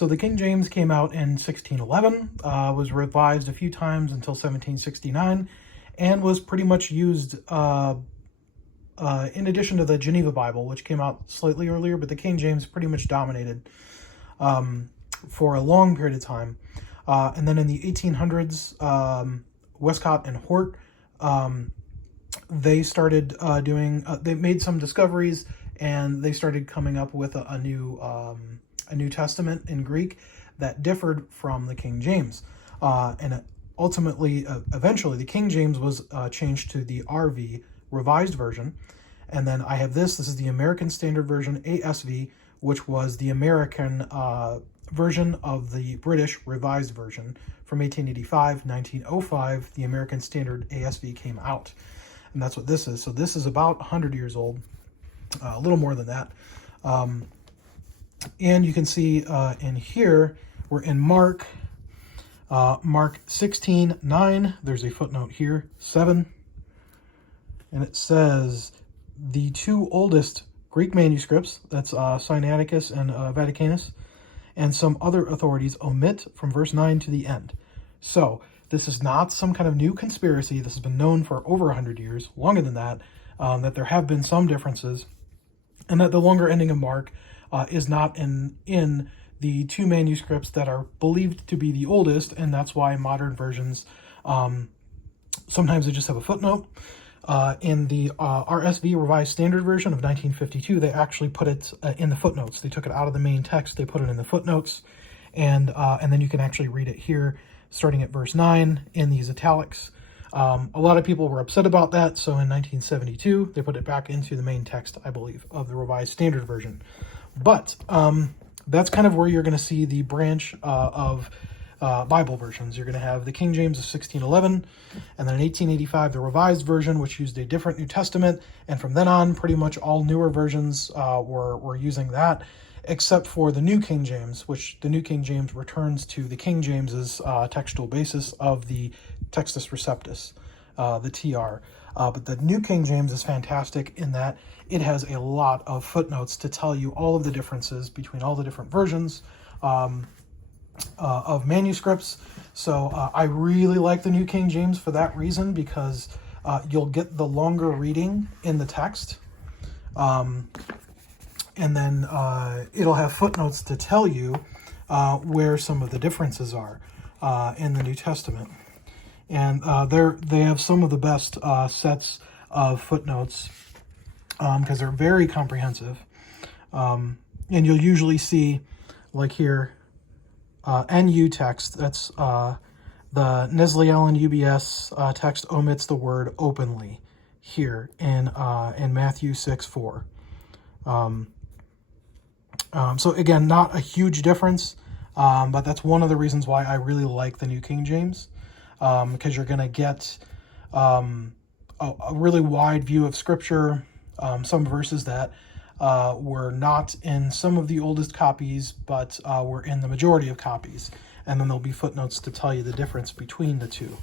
So the King James came out in 1611, was revised a few times until 1769, and was pretty much used in addition to the Geneva Bible, which came out slightly earlier, but the King James pretty much dominated for a long period of time. And then in the 1800s, Westcott and Hort, they started they made some discoveries, and they started coming up with a New Testament in Greek that differed from the King James. And ultimately, eventually, the King James was changed to the RV, Revised Version. And then I have this is the American Standard Version, ASV, which was the American version of the British Revised Version from 1885. 1905, the American Standard ASV came out. And that's what this is. So this is about 100 years old, a little more than that. And you can see in here, we're in Mark 16:9. There's a footnote here, 7. And it says, the two oldest Greek manuscripts, that's Sinaiticus and Vaticanus, and some other authorities omit from verse 9 to the end. So this is not some kind of new conspiracy. This has been known for over 100 years, longer than that, that there have been some differences, and that the longer ending of Mark is not in the two manuscripts that are believed to be the oldest, and that's why modern versions, sometimes they just have a footnote. In the RSV, Revised Standard Version of 1952, they actually put it in the footnotes. They took it out of the main text, they put it in the footnotes, and then you can actually read it here, starting at verse 9 in these italics. A lot of people were upset about that, so in 1972, they put it back into the main text, I believe, of the Revised Standard Version. But that's kind of where you're going to see the branch of Bible versions. You're going to have the King James of 1611, and then in 1885, the Revised Version, which used a different New Testament, and from then on, pretty much all newer versions were using that, except for the New King James, which the New King James returns to the King James's textual basis of the Textus Receptus, the TR. But the New King James is fantastic in that it has a lot of footnotes to tell you all of the differences between all the different versions of manuscripts. So I really like the New King James for that reason, because you'll get the longer reading in the text. And then it'll have footnotes to tell you where some of the differences are in the New Testament. And they have some of the best sets of footnotes because they're very comprehensive. And you'll usually see, like here, NU text, that's the Nestle Allen UBS text omits the word openly here in Matthew 6:4. So again, not a huge difference, but that's one of the reasons why I really like the New King James, because you're going to get a really wide view of Scripture, some verses that were not in some of the oldest copies, but were in the majority of copies. And then there'll be footnotes to tell you the difference between the two.